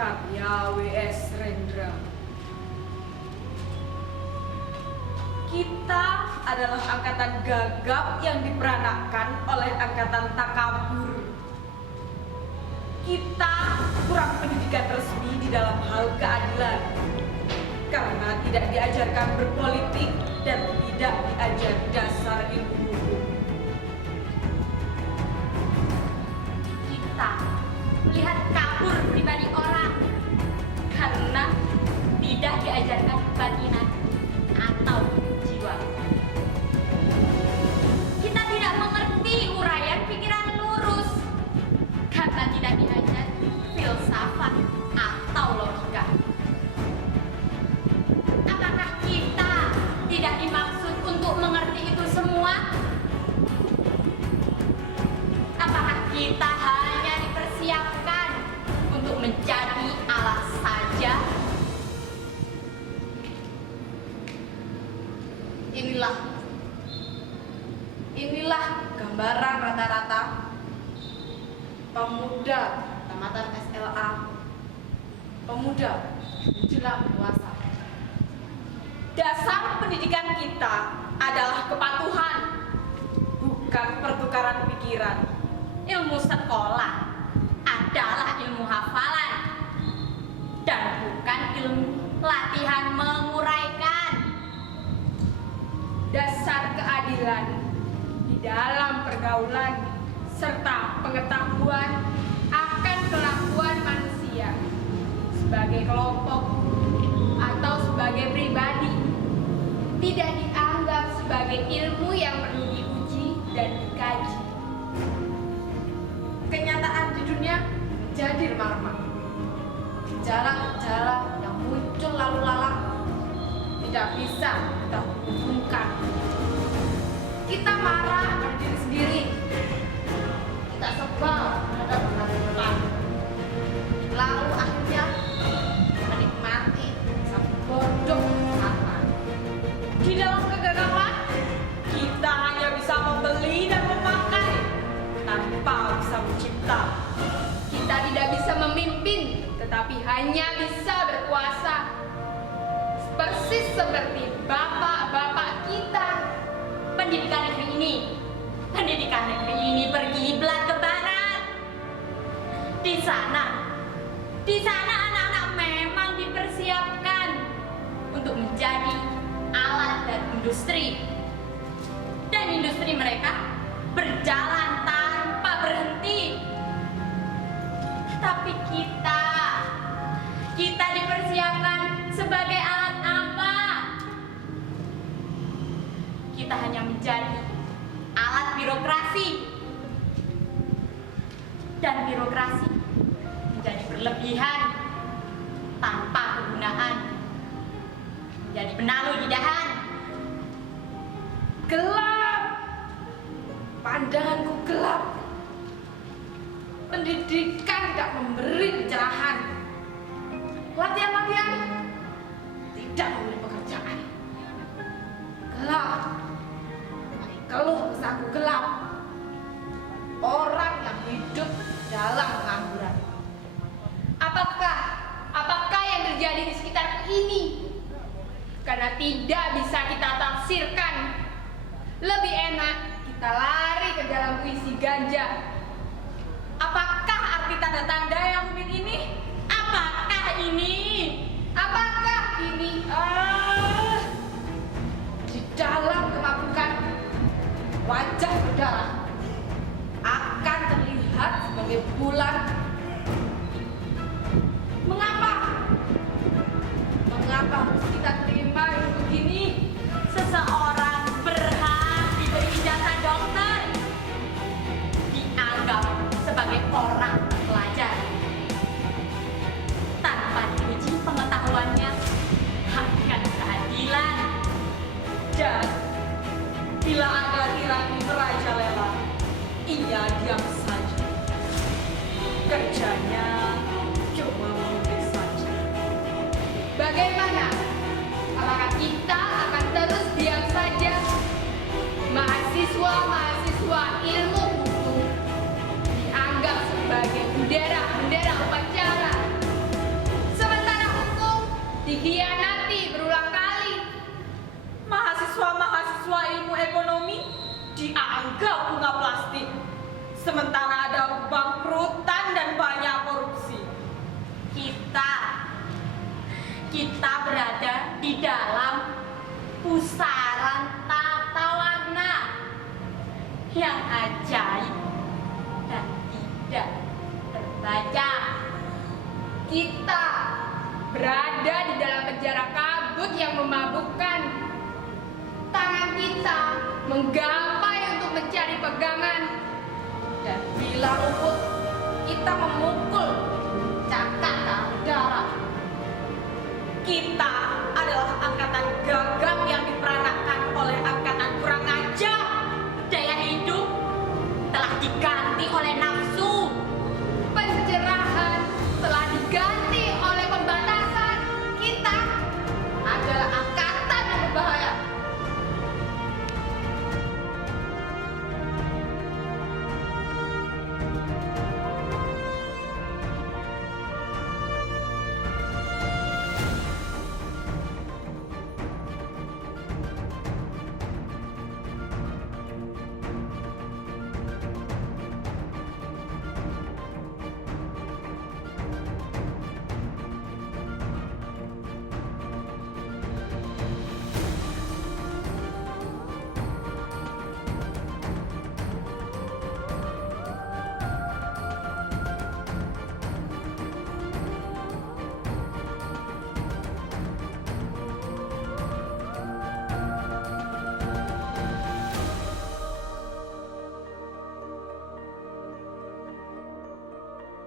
Karya W.S. Rendra. Kita adalah angkatan gagap yang diperanakan oleh angkatan takabur. Kita kurang pendidikan resmi di dalam hal keadilan karena tidak diajarkan berpolitik dan tidak diajar dasar ilmu hukum. Kita melihat kabur pribadi orang karena tidak diajarkan kebatinan atau jiwa. Kita tidak mengerti uraian pikiran lurus karena tidak diajar filsafat atau logika. Apakah kita tidak dimaksud untuk mengerti itu semua? Apakah kita hanya dipersiapkan untuk menjadi alat saja? Inilah gambaran rata-rata pemuda tamatan SLA, pemuda menjelang dewasa. Dasar pendidikan kita adalah kepatuhan, bukan pertukaran pikiran. Ilmu sekolah adalah ilmu hafalan dan bukan ilmu latihan menguraikan. Dasar keadilan di dalam pergaulan serta pengetahuan akan kelakuan manusia sebagai kelompok atau sebagai pribadi tidak dianggap sebagai ilmu yang perlu diuji dan dikaji. Kenyataan di dunia menjadi remang-remang. Gejala-gejala yang muncul lalu lalang tidak bisa kita hubungkan. Kita marah pada diri sendiri. Kita sebal terhadap orang lain. Lalu akhirnya menikmati satu bodoh sama. Di dalam kegagalan, kita hanya bisa membeli dan memakai tanpa bisa mencipta. Kita tidak bisa memimpin, tetapi hanya bisa berkuasa. Persis seperti bapak-bapak kita. Pendidikan negeri ini berkiblat ke barat. Di sana anak-anak memang dipersiapkan untuk menjadi alat dan industri. Dan industri mereka berjalan tanpa berhenti. Tapi kita dipersiapkan sebagai alat apa? Kita hanya menjadi alat birokrasi. Dan birokrasi menjadi berlebihan tanpa kegunaan, menjadi penalu lidahan. Gelap, pandanganku gelap. Pendidikan tidak memberi pencerahan. Latihan-latihan tidak memberi pekerjaan. Gelap, keluh kesahku gelap. Orang yang hidup dalam pengangguran. Apakah yang terjadi di sekitar ini? Karena tidak bisa kita tafsirkan. Lebih enak kita lari ke dalam puisi ganja. Apakah arti tanda-tanda yang rumit ini? Apakah ini? Di dalam kemabukan, wajah berdarah akan terlihat sebagai bulan. Mengapa harus kita terima yang begini? Seseorang berhak diberi ijazah dokter, dianggap sebagai orang pelajar tanpa diuji pengetahuannya akan keadilan. Dan bila ada tirani merajalela, ia diam saja. Kerjanya cuma menulis saja. Bagaimana? Apakah kita akan terus diam saja? Mahasiswa ilmu hukum dianggap sebagai bendera upacara dikhianati berulang kali. Mahasiswa-mahasiswa ilmu ekonomi dianggap bunga plastik, sementara ada bangkrutan dan banyak korupsi. Kita berada di dalam pusaran tata warna yang ajaib dan tidak terbaca. Kita berada di dalam penjara kabut yang memabukkan. Tangan kita menggapai untuk mencari pegangan. Dan bila rumput, kita memukul cakar darah. Kita